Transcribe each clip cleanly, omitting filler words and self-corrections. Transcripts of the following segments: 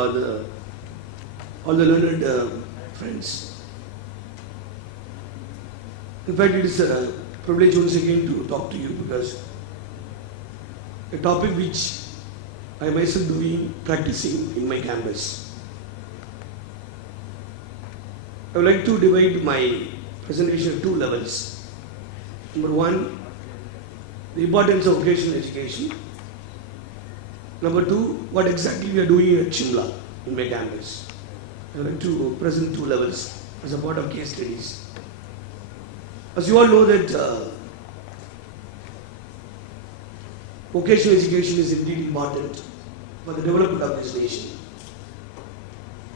all the learned friends. In fact, it is a privilege once again to talk to you because a topic which I myself doing practicing in my campus. I would like to divide my presentation in two levels. Number one, the importance of vocational education. Number two, what exactly we are doing at Shimla in my campus. I would like to present two levels as a part of case studies. As you all know that vocational education is indeed important for the development of this nation.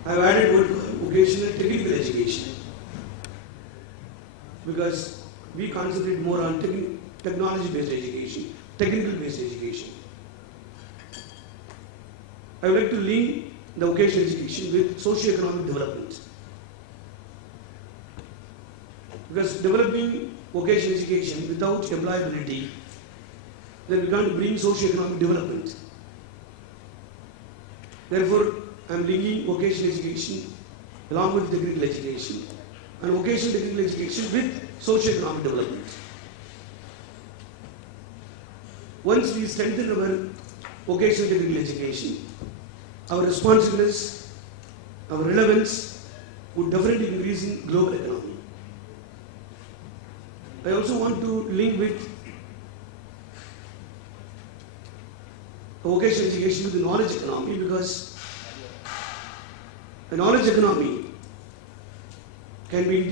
I have added word vocational technical education because we concentrate more on technology-based education, technical-based education. I would like to link the vocational education with socio-economic development. Because developing vocational education without employability, then we can't bring socio-economic development. Therefore, I am linking vocational education along with technical education and vocational technical education with socio-economic development. Once we strengthen our vocational technical education, our responsiveness, our relevance would definitely increase in global economy. I also want to link with vocational education with the knowledge economy because a knowledge economy can be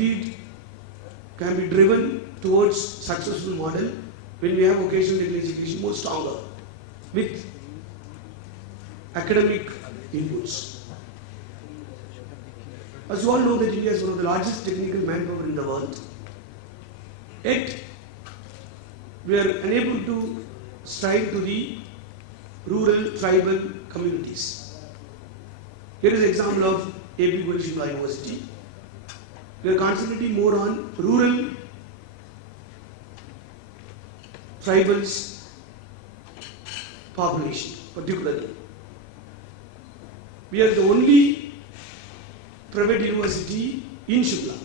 driven towards successful model when we have vocational technical education more stronger with academic inputs. As you all know that India is one of the largest technical manpower in the world, yet we are unable to strive to the rural tribal communities. Here is an example of AP Goyal Shimla University. We are concentrating more on rural tribals population particularly. We are the only private university in Shimla.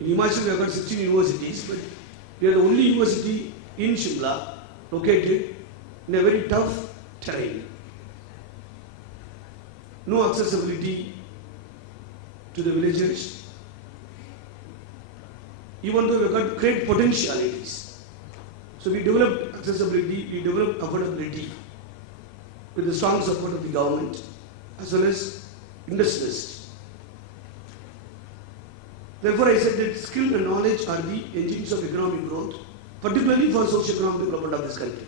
In Himachal we have got 16 universities, but we are the only university in Shimla located in a very tough terrain. No accessibility to the villagers. Even though we have got great potentialities. So we developed accessibility, we developed affordability with the strong support of the government as well as industrialists. Therefore, I said that skill and knowledge are the engines of economic growth, particularly for socio-economic development of this country.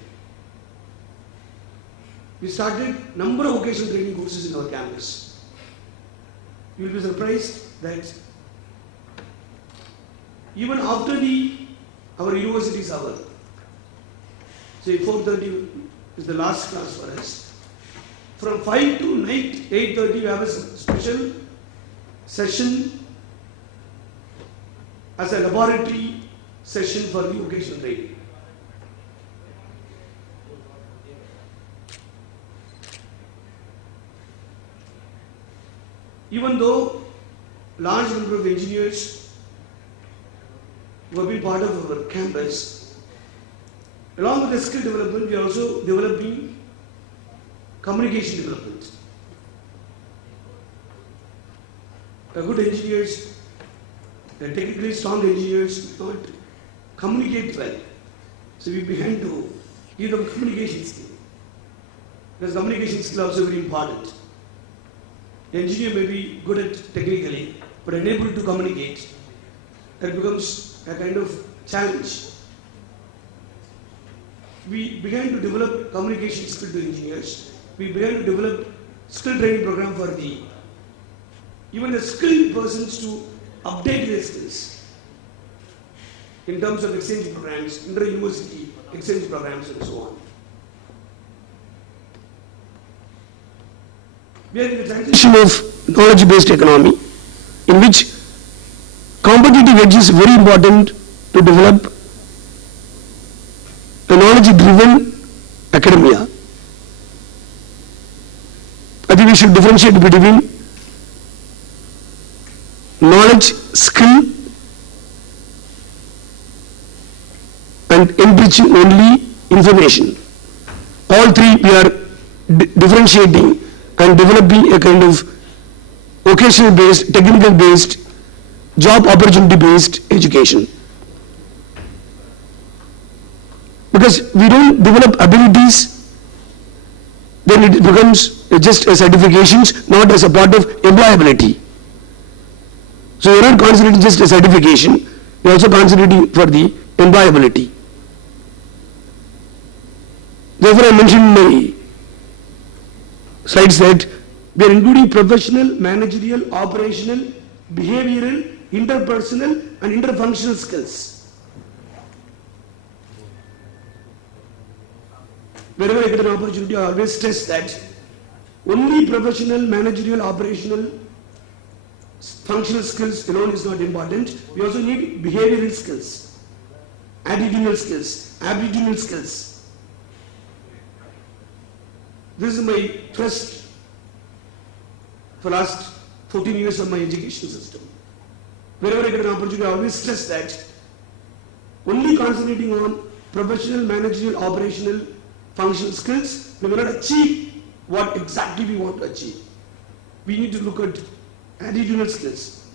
We started number of vocational training courses in our campus. You will be surprised that even after our university's hour, say 4:30 is the last class for us. From 5 to night 8:30 we have a special session as a laboratory session for the vocational training. Even though large number of engineers who have been part of our campus, along with the skill development, we are also developing communication development. Good engineers, technically strong engineers not communicate well. So we began to give them communication skill. Because communication skill is also very important. The engineer may be good at technically, but unable to communicate. That becomes a kind of challenge. We began to develop communication skill to engineers. We began to develop skill training program for even the skilled persons to update their skills in terms of exchange programs, inter-university exchange programs and so on. We are in the transition of knowledge-based economy in which competitive edge is very important to develop a knowledge-driven academia. we should differentiate between knowledge, skill, and enriching only information. All three we are differentiating and developing a kind of vocational based, technical based, job opportunity based education. Because we don't develop abilities, then it becomes just a certifications, not as a part of employability. So we are not concentrating just a certification, we are also concentrating for the employability. Therefore, I mentioned in my slides that we are including professional, managerial, operational, behavioral, interpersonal and interfunctional skills. Wherever I get an opportunity, I always stress that only professional, managerial, operational, functional skills alone is not important. We also need behavioral skills, attitudinal skills, aptitudinal skills. This is my thrust for last 14 years of my education system. Wherever I get an opportunity, I always stress that only concentrating on professional, managerial, operational, functional skills, we will not achieve what exactly we want to achieve. We need to look at attitudinal skills,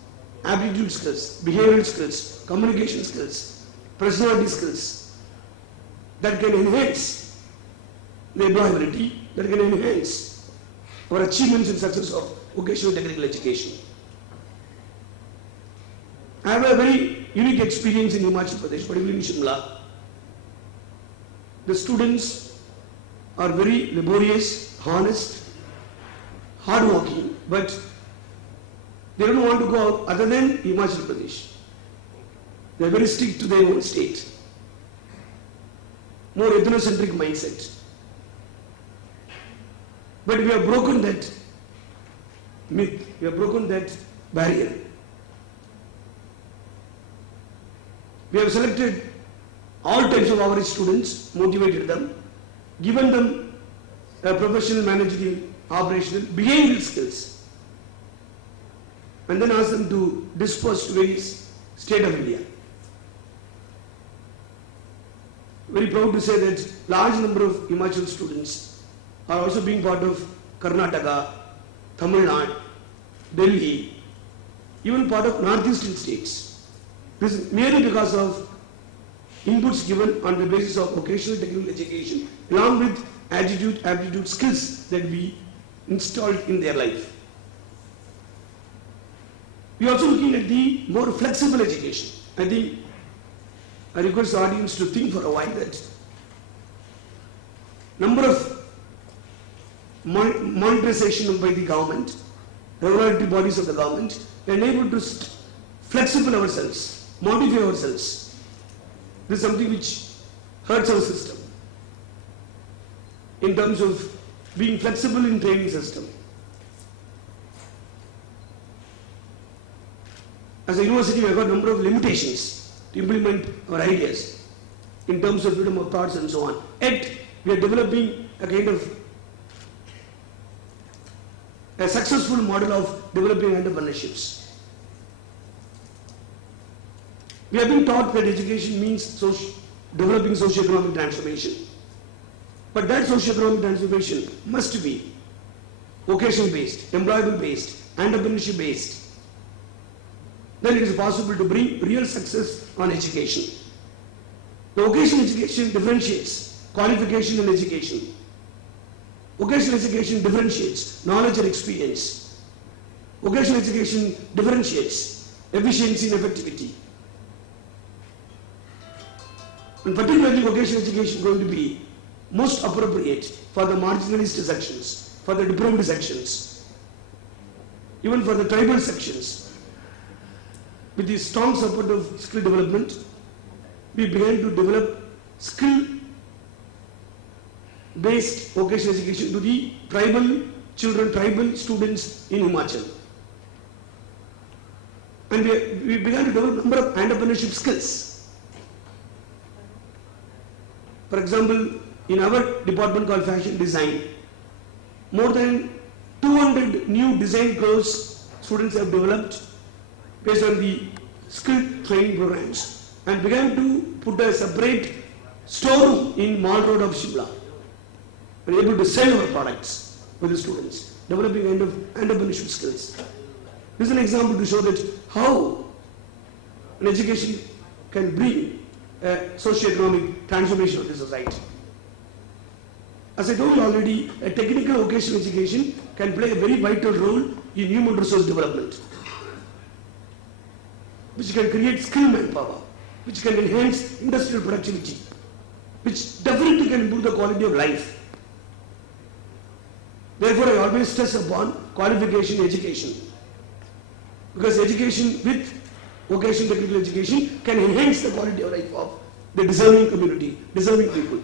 aptitude skills, behavioral skills, communication skills, personality skills that can enhance the employability, that can enhance our achievements and success of vocational technical education. I have a very unique experience in Himachal Pradesh, particularly in Shimla. The students are very laborious, honest, hardworking, but they don't want to go out other than Himachal Pradesh. They are very strict to their own state. More ethnocentric mindset. But we have broken that myth, we have broken that barrier. We have selected all types of average students, motivated them, given them a professional, managerial, operational, behavioral skills, and then asked them to disperse to various states of India. Very proud to say that large number of Himachal students are also being part of Karnataka, Tamil Nadu, Delhi, even part of northeastern states. This is merely because of inputs given on the basis of vocational technical education, along with attitude, aptitude, skills that we installed in their life. We are also looking at the more flexible education. I think I request the audience to think for a while that number of monetization by the government, regulatory bodies of the government, we are able to flexible ourselves, modify ourselves. This is something which hurts our system in terms of being flexible in training system. As a university, we have got a number of limitations to implement our ideas in terms of freedom of thoughts and so on. Yet, we are developing a kind of a successful model of developing entrepreneurships. We have been taught that education means developing socio-economic transformation. But that socio-economic transformation must be vocational based, employable based, entrepreneurship based. Then it is possible to bring real success on education. The vocational education differentiates qualification and education. Vocational education differentiates knowledge and experience. Vocational education differentiates efficiency and effectivity. And particularly vocational education is going to be most appropriate for the marginalized sections, for the deprived sections, even for the tribal sections. With the strong support of skill development, we began to develop skill-based vocational education to the tribal children, tribal students in Himachal. And we began to develop a number of entrepreneurship skills. For example, in our department called fashion design, more than 200 new design courses students have developed based on the skill training programs and began to put a separate storeroom in Mall Road of Shimla. We are able to sell our products for the students, developing kind of entrepreneurship skills. This is an example to show that how an education can bring a socio-economic transformation of the society. As I told you already, a technical vocational education can play a very vital role in human resource development, which can create skilled manpower, which can enhance industrial productivity, which definitely can improve the quality of life. Therefore, I always stress upon qualification education, because education with vocational technical education can enhance the quality of life of the deserving community, deserving people.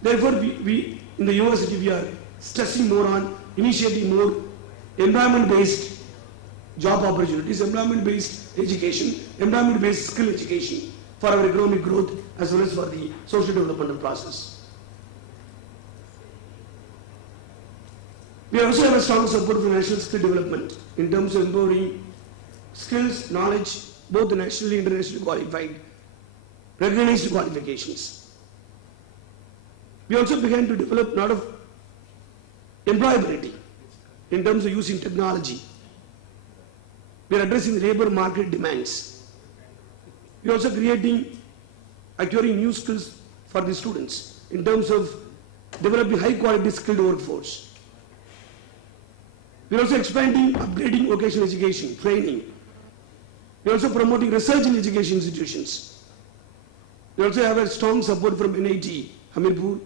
Therefore, we in the university we are stressing more on initiating more employment-based job opportunities, employment-based education, employment-based skill education for our economic growth as well as for the social developmental process. We also have a strong support for national skill development in terms of empowering skills, knowledge, both nationally and internationally qualified, recognized qualifications. We also began to develop a lot of employability in terms of using technology. We are addressing the labor market demands. We are also acquiring new skills for the students in terms of developing high quality skilled workforce. We are also expanding, upgrading vocational education, training. We are also promoting research in education institutions. We also have a strong support from NIT, Hamirpur.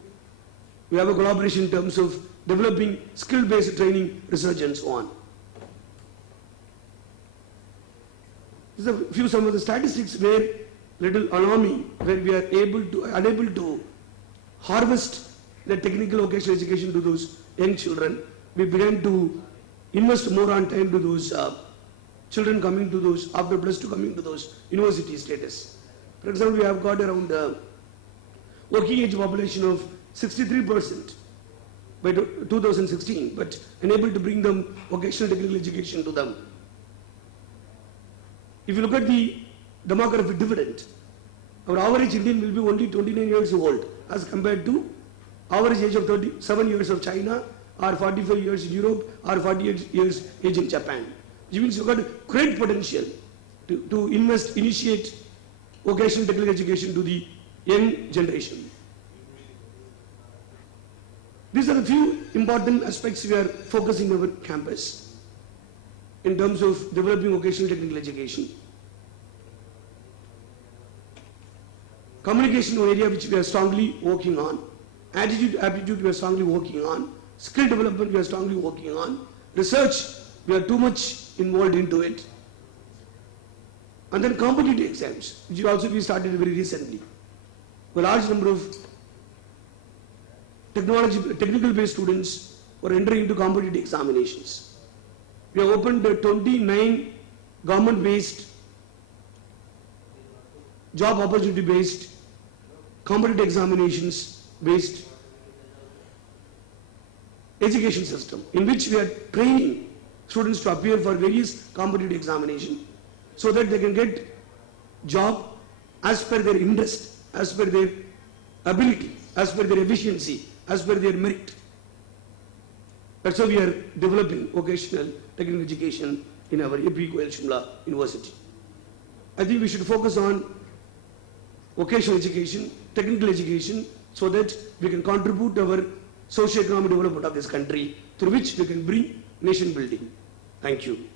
We have a collaboration in terms of developing skill-based training, research and so on. These are some of the statistics where little alarming, where we are unable to harvest the technical vocational education to those young children. We began to invest more on time to those children coming to those, after +2 coming to those university status. For example, we have got around working age population of 63% by 2016, but unable to bring them vocational technical education to them. If you look at the demographic dividend, our average Indian will be only 29 years old as compared to average age of 37 years of China, or 45 years in Europe, or 48 years age in Japan. Which means you've got great potential to initiate vocational technical education to the young generation. These are the few important aspects we are focusing on our campus in terms of developing vocational technical education. Communication area which we are strongly working on, attitude, aptitude we are strongly working on, skill development we are strongly working on, research we are too much involved into it, and then competitive exams which also we started very recently. A large number of technical based students were entering into competitive examinations. We have opened 29 government based, job opportunity based, competitive examinations based education system in which we are training students to appear for various competitive examinations so that they can get job as per their interest, as per their ability, as per their efficiency, as per their merit. That's how we are developing vocational technical education in our Goyal Shimla University. I think we should focus on vocational education, technical education, so that we can contribute to our socio-economic development of this country, through which we can bring nation building. Thank you.